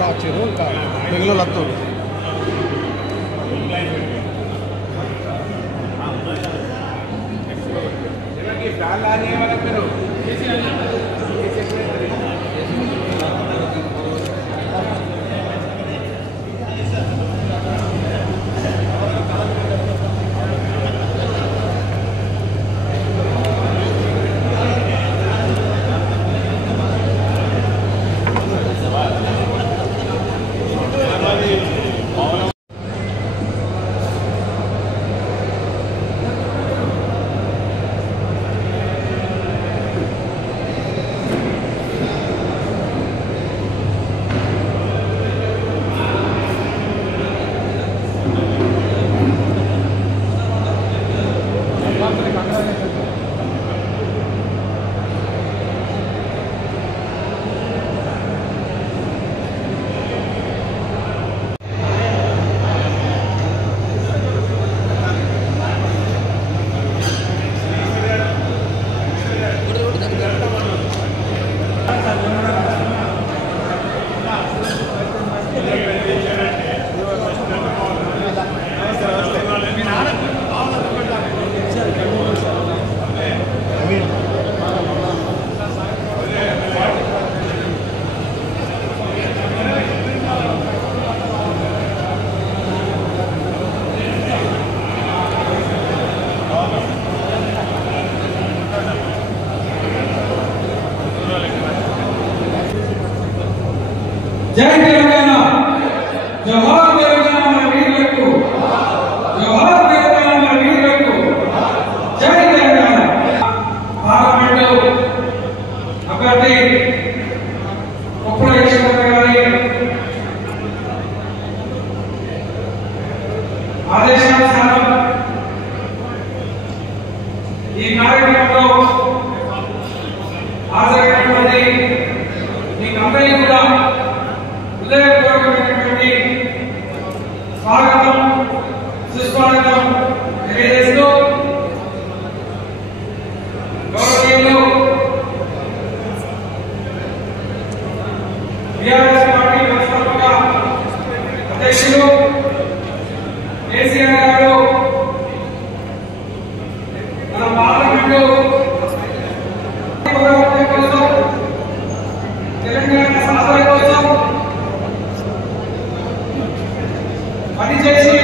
వచ్చారు ఇంకా మిగిలిన లత్తూరు జై తెలంగాణ జవహర్ తెలంగాణ మన వీరులకు జవహర్ తెలంగాణ మన వీరులకు జై తెలంగాణ పార్లమెంటు అభ్యర్థి ఉపరాష్ట్రపతి గారి ఆదేశానుసారం ఈ కార్యక్రమంలో హాజరైనటువంటి మీకందరికీ కూడా హృదయపూర్వకమైనటువంటి స్వాగతం సుస్వాగతం తెలియజేస్తూ గౌరవనీయులు టీఆర్ఎస్ పార్టీ వ్యవస్థాపక అధ్యక్షులు కేసీఆర్ గారు మన పార్లమెంటు తెలంగాణ సాధన కోసం పనిచేసి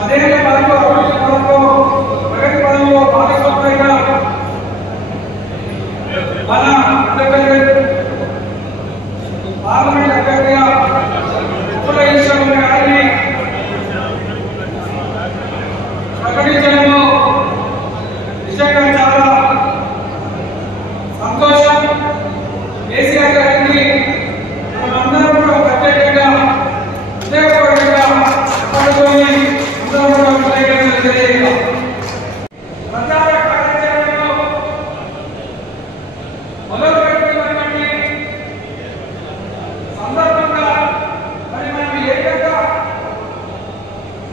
అదేవిధంగా మనకు అభివృద్ధి పదంలో ప్రగతి పదంలో భాగస్వామ్యంగా మన పార్లమెంట్ అభ్యర్థిగా ఉపయోగించడం గారిని ప్రకటించడంలో నిజంగా చాలా సంతోషం. కేసీఆర్ గారికి మనందరం కూడా ప్రత్యేకంగా హృదయపూర్వకంగా పడుకొని అందరం కూడా విజయవంతం చేయాలి. ప్రచార కార్యాచరణలో మొదలుపెట్టినటువంటి సందర్భంగా మరి మనం ఏ విధంగా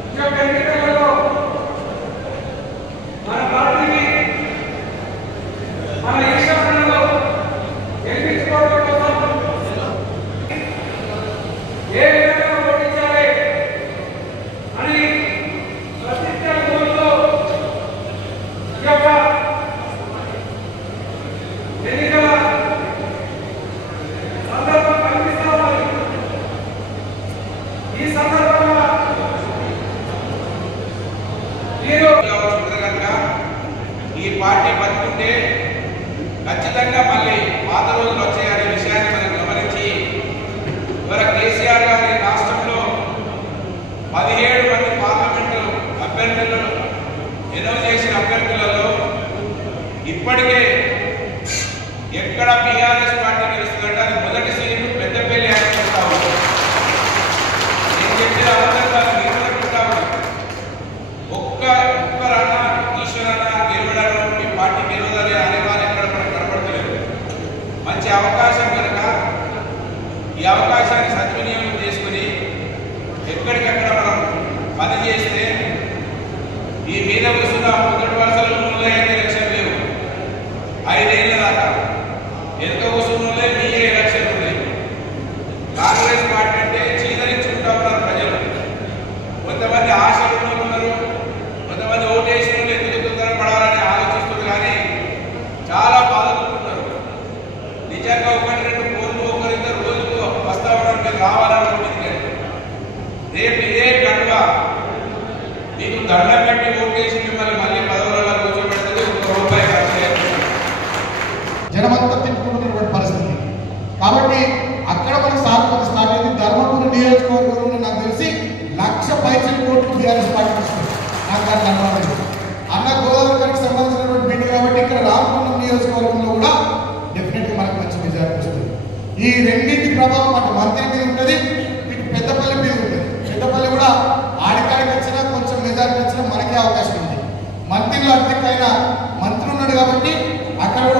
ఈ యొక్క ఎన్నికలలో మన పార్టీని మన ఈశ్వరంలో గెలిపించుకోవడం కోసం ఏ విధంగా ఓడించాలి అని ప్రతిజ్ఞలో ఈ యొక్క ఎన్నికల సందర్భం కనిపిస్తా ఉంది. ఈ సందర్భంగా మీరు ఈ పార్టీ బతుకుంటే ఖచ్చితంగా మళ్ళీ పాత రోజులు వచ్చాయనే విషయాన్ని మనం గమనించి ఇవాళ కేసీఆర్ గారి రాష్ట్రంలో 17 మంది పార్లమెంటు అభ్యర్థులను ఇప్పటికే ఎక్కడ బీఆర్ఎస్ పార్టీ గెలుస్తుందంటే అది మొదటి సీటు పెద్దపల్లి అని చెప్తా ఉన్నాం. నేను చెప్పిన అవసరం నిర్వహించుకుంటా ఉన్నాం. ఒక్కరన్నా ఈశ్వరన్న గెలవడం మీ పార్టీ గెలవదని అనేవారు ఎక్కడ మనకు కనబడతలేదు. మంచి అవకాశం కనుక ఈ అవకాశాన్ని సద్వినియోగం చేసుకుని ఎక్కడికక్కడ మనం పని చేస్తే ఈ మీద కూర్చున్న మొదటి వరుసలో 35 లక్షలు లేవు, 5 ఏళ్ళ దాకా వెనుక కూర్చున్న మీ ఎలక్షన్లు లేవు. కాంగ్రెస్ పార్టీ అంటే చీదరించుకుంటా ఉన్నారు ప్రజలు. కొంతమంది ఆశలు ఉన్నారు, కొంతమంది ఓటేసిన ఎందుకు తొందర పడాలని ఆలోచిస్తున్నారు. కానీ చాలా బాధపడుతున్నారు. నిజంగా 1-2 ఫోన్లు ఒకరిద్దరు రోజుకు వస్తా ఉన్నారు, మీరు రావాలనుకుంటుంది. రేపు ఇదే గడువ నీకు దండం పెట్టి ఓటేసి మిమ్మల్ని మళ్ళీ పదవులలో కూర్చోబెట్టేది ₹1 ఖర్చు లేదు. జనమంతా తిప్పుకుంటున్నటువంటి పరిస్థితి. కాబట్టి అక్కడ మనకు స్టార్ట్ అయింది. ధర్మపురి నియోజకవర్గంలో నాకు తెలిసి 1,00,000 పైచీల కోట్లు బీఆర్ఎస్ పార్టీ వస్తుంది. నాకు దానికి అనుమానం లేదు. అన్న గోదావరికి సంబంధించినటువంటి బిడ్డ కాబట్టి ఇక్కడ రామగుండం నియోజకవర్గంలో కూడా డెఫినెట్గా మనకు మంచి మెజారిటీ వస్తుంది. ఈ రెండింటి ప్రభావం అటు మంత్రి మీద ఉంటుంది, ఇటు పెద్దపల్లి మీద ఉంటుంది. పెద్దపల్లి కూడా ఆడికాడికి వచ్చినా కొంచెం మెజారిటీ వచ్చినా మనకే అవకాశం ఉంది. మంత్రిలో అధికైన మంత్రి ఉన్నాడు కాబట్టి అక్కడ కూడా